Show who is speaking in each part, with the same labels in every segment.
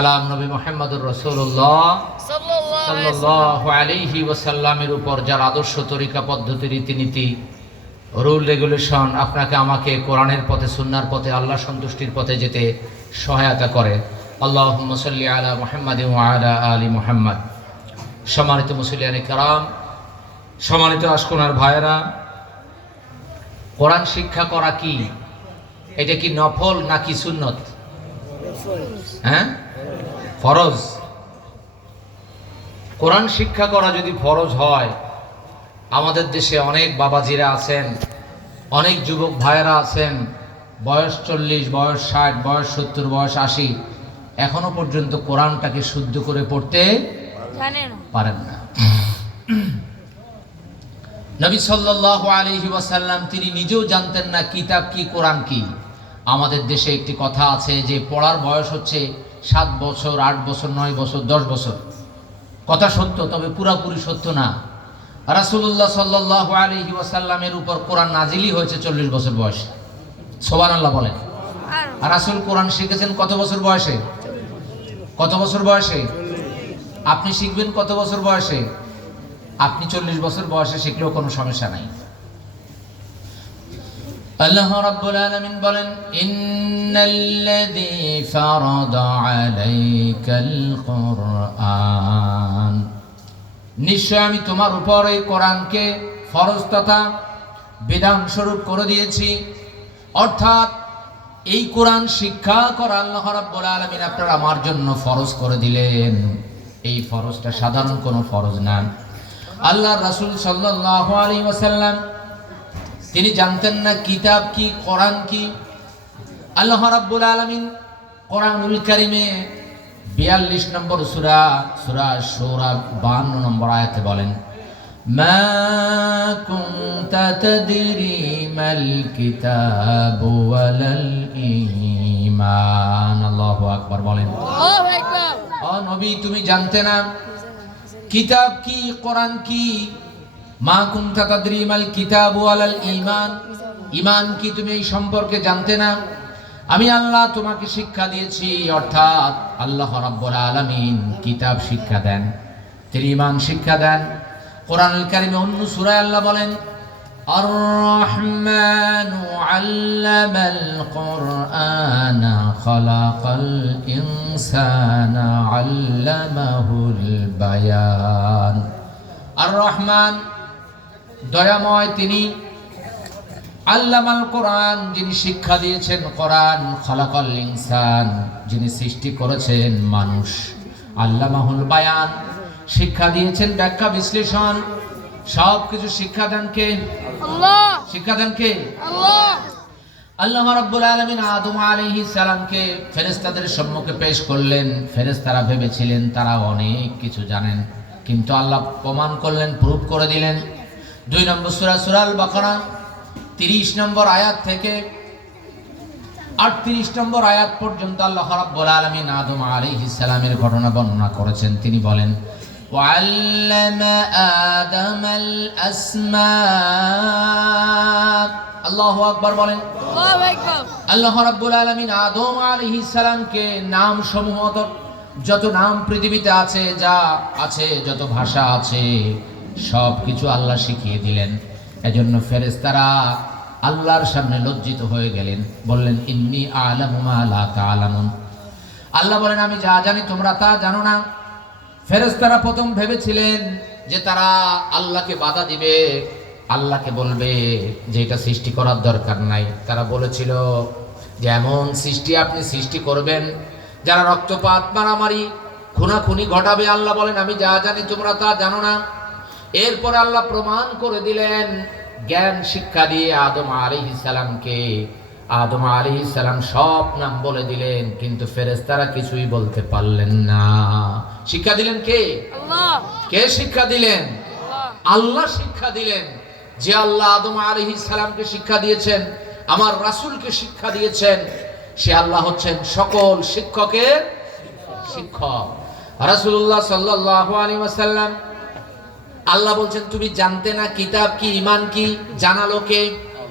Speaker 1: সালাম নবী মোহাম্মদুর রসুল্লাহ সাল্লাহ আলিহি ওসাল্লামের উপর যার আদর্শ তরিকা পদ্ধতি রীতিনীতি রুল রেগুলেশন আপনাকে আমাকে কোরআনের পথে সুন্নার পথে আল্লাহ সন্তুষ্টির পথে যেতে সহায়তা করে। আল্লাহ মুসল্লি আলা মোহাম্মদ আলা আলী মোহাম্মদ। সম্মানিত মুসলিয়ানি কারাম সম্মানিত আশকোনার ভাইয়েরা কোরআন শিক্ষা করা কি? এটা কি নফল নাকি সুন্নত? হ্যাঁ? ফরজ। কোরআন শিক্ষা করা যদি ফরজ হয় আমাদের দেশে অনেক বাবাজিরা আছেন অনেক যুবক ভাইয়েরা আছেন বয়স চল্লিশ বয়স ষাট বয়স সত্তর বয়স আশি এখনও পর্যন্ত কোরআনটাকে শুদ্ধ করে পড়তে পারেন না। নবী সাল্লাল্লাহু আলাইহি ওয়াসাল্লাম তিনি নিজেও জানতেন না কিতাব কি কোরআন কি। আমাদের দেশে একটি কথা আছে যে পড়ার বয়স হচ্ছে সাত বছর আট বছর নয় বছর দশ বছর। কথা সত্য তবে পুরাপুরি সত্য না। রাসূলুল্লাহ সাল্লাল্লাহু আলাইহি ওয়াসাল্লামের উপর কোরআন নাজিলই হয়েছে চল্লিশ বছর বয়সে। সোবানাল্লাহ বলেন।
Speaker 2: আর
Speaker 1: আর রাসূল কোরআন শিখেছেন কত বছর বয়সে? কত বছর বয়সে? আপনি শিখবেন কত বছর বয়সে? আপনি চল্লিশ বছর বয়সে শিখলেও কোনো সমস্যা নাই। আল্লাহ রাব্বুল আলামিন বলেন, ইন্নাল্লাযী ফারাদা আলাইকাল কুরআন নিশ্চয় আমি তোমার উপর এই কোরআনকে ফরজ তথা বিধান স্বরূপ করে দিয়েছি। অর্থাৎ এই কোরআন শিক্ষা করা আল্লাহ রাব্বুল আলামিন আপনার আমার জন্য ফরজ করে দিলেন। এই ফরজটা সাধারণ কোনো ফরজ না। আল্লাহ রাসূল সাল্লাল্লাহু আলাইহি ওয়াসাল্লাম তিনি জানতেন না কিতাব কি কোরআন কি। আল্লাহ রাব্বুল আলামিন কোরআনুল কারিমে বিয়াল্লিশ নম্বর সূরা সূরা শূরা 52 নম্বর আয়াতে বলেন মা কুনতা তাদরি মাল কিতাবু ওয়ালাল ঈমান। আল্লাহু আকবার বলেন।
Speaker 2: ও
Speaker 1: নবী তুমি জানতে না কিতাব কি কোরআন কি? মা কুন্তা তাদরিমাল কিতাব আলাল ইমান ইমান কি তুমি এই সম্পর্কে জানতে না? আমি আল্লাহ তোমাকে শিক্ষা দিয়েছি, অর্থাৎ আল্লাহ রাব্বুল আলামিন কিতাব শিক্ষা দেন। তিনি ইমান শিক্ষা দেন। কোরআন কারিমে অন্য সূরায় আল্লাহ বলেন আর রহমান আল্লামাল কোরআন খলাকাল ইনসানা আল্লামাহুল বায়ান। আর রহমান দয়াময় তিনি আল্লামাল কোরআন যিনি শিক্ষা দিয়েছেন কোরআন খলাকল ইনসান যিনি সৃষ্টি করেছেন মানুষ। আল্লামাহুল বায়ান শিক্ষা দিয়েছেন ব্যাখ্যা বিশ্লেষণ সব কিছু শিক্ষা দেন কে?
Speaker 2: আল্লাহ।
Speaker 1: শিক্ষা দেন কে?
Speaker 2: আল্লাহ।
Speaker 1: আল্লাহ রাব্বুল আলামিন আদম আলাইহিস সালামকে ফেরেশতাদের সম্মুখে পেশ করলেন। ফেরেশতারা ভেবেছিলেন তারা অনেক কিছু জানেন কিন্তু আল্লাহ প্রমাণ করলেন প্রুফ করে দিলেন। দুই নম্বর সূরা সূরা আল বাকারা 30 নম্বর আয়াত থেকে 38 নম্বর আয়াত পর্যন্ত আল্লাহ রাব্বুল আলামিন আদম আলাইহিস সালামের ঘটনা বর্ণনা করেছেন তিনি বলেন وعلم آدم الأسماء الله أكبر বলেন
Speaker 2: ও একবার
Speaker 1: আল্লাহ রাব্বুল আলামিন আদম আলাইহিস সালামকে নাম সমূহ যত নাম পৃথিবীতে আছে যা আছে যত ভাষা আছে সব কিছু আল্লাহ শিখিয়ে দিলেন। এজন্য ফেরেশতারা আল্লাহর সামনে লজ্জিত হয়ে গেলেন। বললেন, ইন্নি আলামু মা লা তাআলামুন। আল্লাহ বলেন, আমি যা জানি তোমরা তা জানো না। ফেরেশতারা প্রথম ভেবেছিলেন যে তারা আল্লাহকে বাধা দিবে, আল্লাহকে বলবে যে এটা সৃষ্টি করার দরকার নাই। তারা বলেছিল যে এমন সৃষ্টি আপনি সৃষ্টি করবেন, যারা রক্তপাত, মারামারি, খুনাখুনি ঘটাবে। আল্লাহ বলেন, আমি যা জানি তোমরা তা জানো না। এরপরে আল্লাহ প্রমাণ করে দিলেন জ্ঞান শিক্ষা দিয়ে আদম আলাইহিস সালামকে। আদম আলাইহিস সালাম সব নাম বলে দিলেন কিন্তু ফেরেশতারা কিছুই বলতে পারলেন না। শিক্ষা দিলেন কে? কে শিক্ষা দিলেন?
Speaker 2: আল্লাহ
Speaker 1: শিক্ষা দিলেন। যে আল্লাহ আদম আলাইহিস সালামকে শিক্ষা দিয়েছেন আমার রাসূলকে শিক্ষা দিয়েছেন সে আল্লাহ হচ্ছেন সকল শিক্ষকের শিক্ষক। রাসূলুল্লাহ সাল্লাল্লাহু আলাইহি ওয়াসাল্লাম আল্লাহ বলছেন তুমি জানতে না কিতাব কি ঈমান কি জানালো কে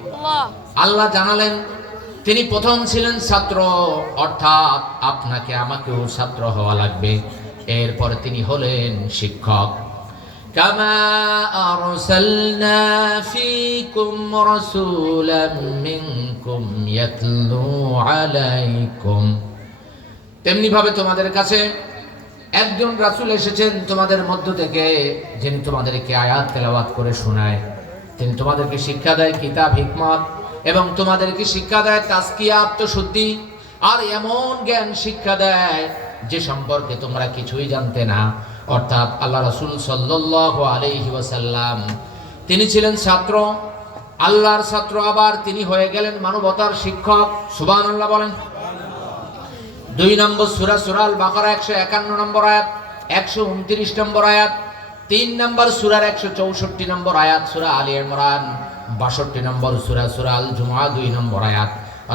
Speaker 2: আল্লাহ
Speaker 1: আল্লাহ জানালেন তিনি প্রথম ছিলেন ছাত্র অর্থাৎ আপনাকে আমাকেও ছাত্র হওয়া লাগবে এরপরে তিনি হলেন শিক্ষক كما أرسلنا فيكم رسولا منكم يتلو عليكم তেমনি ভাবে তোমাদের কাছে একজন রাসূল এসেছেন তোমাদের মধ্য থেকে, যিনি তোমাদেরকে আয়াত তেলাওয়াত করে শোনায়। তিনি তোমাদেরকে শিক্ষা দেয় কিতাব, হিকমত, এবং তোমাদেরকে শিক্ষা দেয় তাস্কিয়া আত্মশুদ্ধি, আর এমন জ্ঞান শিক্ষা দেয় যে সম্পর্কে তোমরা কিছুই জানতে না। অর্থাৎ আল্লাহ রাসূল সাল্লাল্লাহু আলাইহি ওয়াসাল্লাম, তিনি ছিলেন ছাত্র, আল্লাহর ছাত্র আবার তিনি হয়ে গেলেন মানবতার শিক্ষক। সুবহানাল্লাহ বলেন দুই নম্বর সুরা সুরাল বাকারা একশো একান্ন নম্বর আয়াত একশো উনত্রিশ নম্বর আয়াত তিন নম্বর সুরার একশো চৌষট্টি নম্বর আয়াত সুরা আলী ইমরান বাষট্টি নম্বর সুরা সুরা আল জুমা দুই নম্বর আয়াত।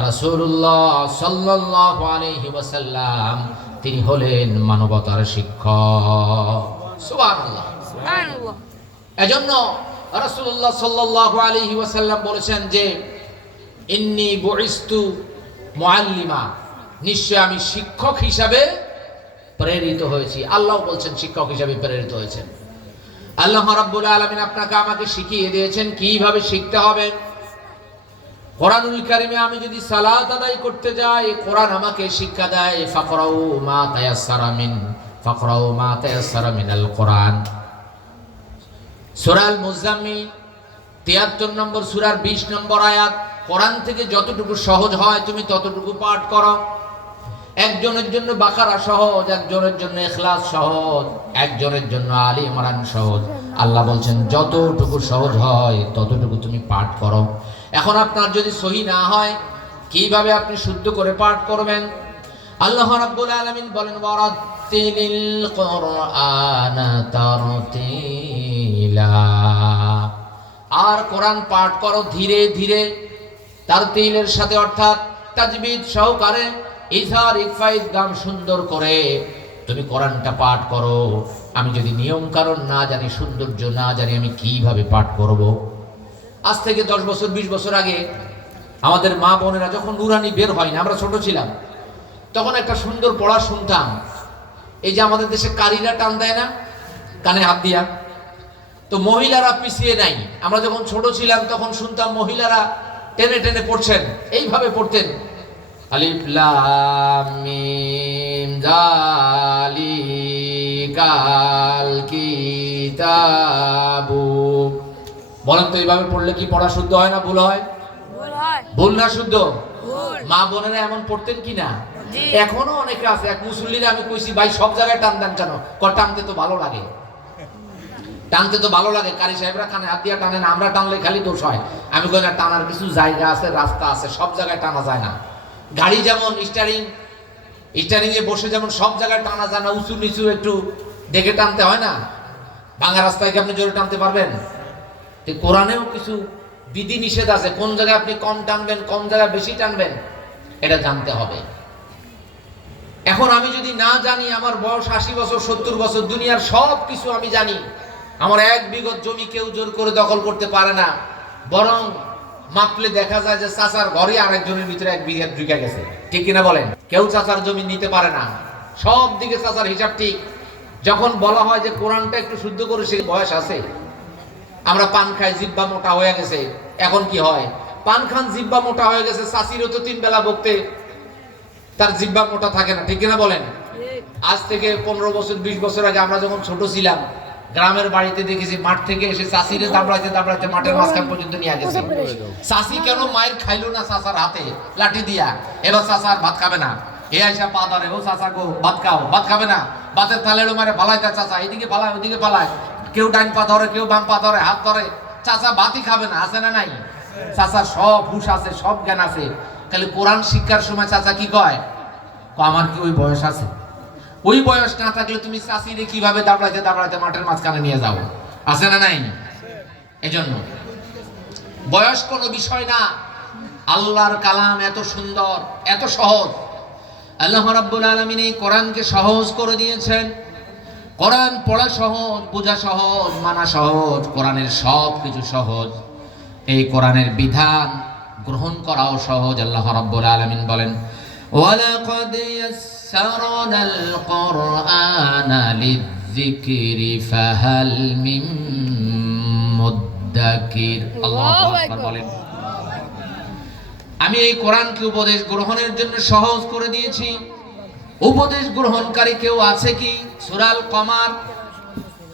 Speaker 1: রাসূলুল্লাহ সাল্লাল্লাহু আলাইহি ওয়াসাল্লাম তিনি হলেন মানবতার শিক্ষক। সুবহানাল্লাহ।
Speaker 2: Subhanallah.
Speaker 1: এজন্য রাসূলুল্লাহ সাল্লাল্লাহু আলাইহি ওয়াসাল্লাম বলেছেন যে ইন্নী বুইস্তু মুআল্লিমা। নিশ্চয় আমি শিক্ষক হিসাবে প্রেরিত হয়েছি। আল্লাহ বলছেন শিক্ষক হিসাবে প্রেরিত হয়েছেন। আল্লাহ রাব্বুল আলামিন আপনাকে আমাকে শিখিয়ে দিয়েছেন কীভাবে শিখতে হবে। কোরআনুল কারিমে আমি যদি সালাত আদায় করতে যাই, কোরআন আমাকে শিক্ষা দেয়, ফাকরাউ মা তায়াসসারা মিন, ফাকরাউ মা তায়াসসারা মিনাল কোরআন। সুরাল মুজাম্মিল, তিয়াত্তর নম্বর সুরার বিশ নম্বর আয়াত, কোরআন থেকে যতটুকু সহজ হয় তুমি ততটুকু পাঠ করো। একজনের জন্য বাকারা সহজ, একজনের জন্য এখলাস সহজ, একজনের জন্য আলী ইমরান সহজ। আল্লাহ বলছেন, যতটুকু সহজ হয়, ততটুকু তুমি পাঠ করো। এখন আপনার যদি সহি না হয়, কীভাবে আপনি শুদ্ধ করে পাঠ করবেন? আল্লাহ রাব্বুল আলামিন বলেন, ওয়ারাত্তিলিল কুরআনা তারতিলা। আর কোরআন পাঠ করো ধীরে ধীরে। তার তিলের সাথে অর্থাৎ তাজবিদ সহকারে ইসার ইকফাইদ গাম সুন্দর করে, তুমি কোরআনটা পাঠ করো। আমি যদি নিয়ম কারণ না জানি, সৌন্দর্য না জানি, আমি কীভাবে পাঠ করব? আজ থেকে দশ বছর, বিশ বছর আগে আমাদের মা বোনেরা যখন নুরানি বের হয় না, আমরা ছোট ছিলাম, তখন একটা সুন্দর পড়া শুনতাম। এই যে আমাদের দেশে কারিরা টান দেয় না? কানে হাত দিয়া। তো মহিলারা পিছিয়ে নাই। আমরা যখন ছোট ছিলাম, তখন শুনতাম মহিলারা টেনে টেনে পড়ছেন, এইভাবে পড়তেন। আলিফ লাম মিম জালিকাল কিতাবু। বলেন তো এইভাবে পড়লে কি পড়া শুদ্ধ হয় না ভুল হয়?
Speaker 2: ভুল
Speaker 1: না শুদ্ধ? মা বোনেরা এমন পড়তেন কি না? এখনও অনেকে আছে এক মুসল্লিরা আমি কইছি ভাই সব জায়গায় টান দেন কেন? টানতে তো ভালো লাগে। টানতে তো ভালো লাগে। কারি সাহেবরা কানে হাত দিয়া টানে না আমরা টানলে খালি দোষ হয়। আমি কই টানার কিছু জায়গা আছে রাস্তা আছে সব জায়গায় টানা যায় না। গাড়ি যেমন স্টারিং স্টারিং এ বসে যেমন সব জায়গায় টানা যায় না উঁচু নিচু একটু দেখে টানতে হয় না? ভাঙা রাস্তায় কি আপনি জোরে টানতে পারবেন? কোরআনেও কিছু বিধি নিষেধ আছে, কোন জায়গায় আপনি কম টানবেন, কম জায়গায় বেশি টানবেন, এটা জানতে হবে। এখন আমি যদি না জানি আমার বয়স আশি বছর, সত্তর বছর, দুনিয়ার সব কিছু আমি জানি, আমার এক বিগত জমি কেউ জোর করে দখল করতে পারে না, বরং মাপলে দেখা যায় যে চাচার ঘরে আরেকজনের ভিতরে এক বিঘা ঢুকে গেছে। ঠিক কিনা বলেন? কেউ চাচার জমি নিতে পারে না। সব দিকে চাচার হিসাব ঠিক। যখন বলা হয় যে কোরআনটা একটু শুদ্ধ করে সে বয়স আছে। আমরা পান খাই জিব্বা মোটা হয়ে গেছে। এখন কি হয়? পান খান জিব্বা মোটা হয়ে গেছে চাষিরও তো তিন বেলা বকতে তার জিব্বা মোটা থাকে না। ঠিক কিনা বলেন? আজ থেকে পনেরো বছর বিশ বছর আগে আমরা যখন ছোট ছিলাম গ্রামের বাড়িতে দেখেছি মাঠ থেকে এসে চাষিরে দাবড়াইতে দাবড়াইতে মাঠের মাঝখান পর্যন্ত নিয়ে গেছে। চাষি কেন মায়ের খাইলো না চাষার হাতে? লাঠি দিয়া। এবার চাষার ভাত খাবে না। এ আইসা পা ধরে ও চাষা গো ভাত খাও ভাত খাবে না। ভাতের থালেলো মারে ফালাই দেয় চাষা এইদিকে ফালায় ওইদিকে ফালায় কেউ ডাইন পা ধরে কেউ বাম পা ধরে হাত ধরে। চাষা ভাতই খাবে না আছে না নাই? চাষা সব হুশ আছে সব জ্ঞান আছে। খালি কোরআন শিক্ষার সময় চাচা কি কয় আমার কি ওই বয়স আছে? ওই বয়স না থাকলে তুমি চাষিরে কীভাবে দাবড়াইতে দাবড়াইতে মাঠের মাঝখানে নিয়ে যাও? আছে না নাই? এজন্য। বয়স কোনো বিষয় না। আল্লাহর কালাম এত সুন্দর, এত সহজ। আল্লাহ রাব্বুল আলামিন এই কোরআনকে সহজ করে দিয়েছেন। কোরআন পড়া সহজ, বোঝা সহজ, মানা সহজ, কোরআনের সব কিছু সহজ। এই কোরআনের বিধান গ্রহণ করাও সহজ, আল্লাহ রাব্বুল আলামিন বলেন। কুরআনা লিযিকরি ফাহাল মিন মুদ্দাকির আল্লাহু
Speaker 2: আল্লাহু
Speaker 1: আকবার
Speaker 2: আকবার।
Speaker 1: বলেন। আমি এই কোরআনকে উপদেশ গ্রহণের জন্য সহজ করে দিয়েছি। উপদেশ গ্রহণকারী কেউ আছে কি? সুরাল কমার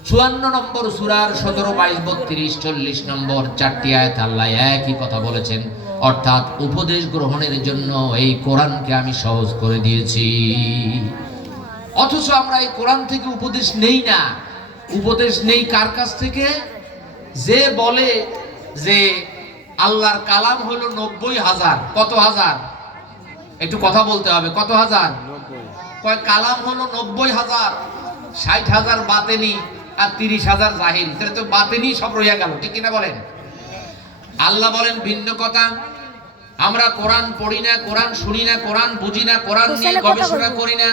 Speaker 1: চুয়ান্ন নম্বর সুরার সতেরো বাইশ বত্রিশ চল্লিশ নম্বর চারটি আয়াত আল্লাহ একই কথা বলেছেন। অর্থাৎ উপদেশ গ্রহণের জন্য এই কোরআনকে আমি সহজ করে দিয়েছি। অথচ আমরা এই কোরআন থেকে উপদেশ নেই না। উপদেশ নেই কার কাছ থেকে? যে বলে যে আল্লাহর কালাম হলো নব্বই হাজার। কত হাজার? একটু কথা বলতে হবে কত হাজার? কয় কালাম হলো নব্বই হাজার। ষাট হাজার বাতেনি। আর তিরিশ হাজার জাহির তাহলে তো বাতেনি সব রইয়া গেল। ঠিক কিনা বলেন? আল্লাহ বলেন ভিন্ন কথা। আমরা কোরআন পড়ি না কোরআন শুনি না কোরআন বুঝি না কোরআন নিয়ে গবেষণা করি না।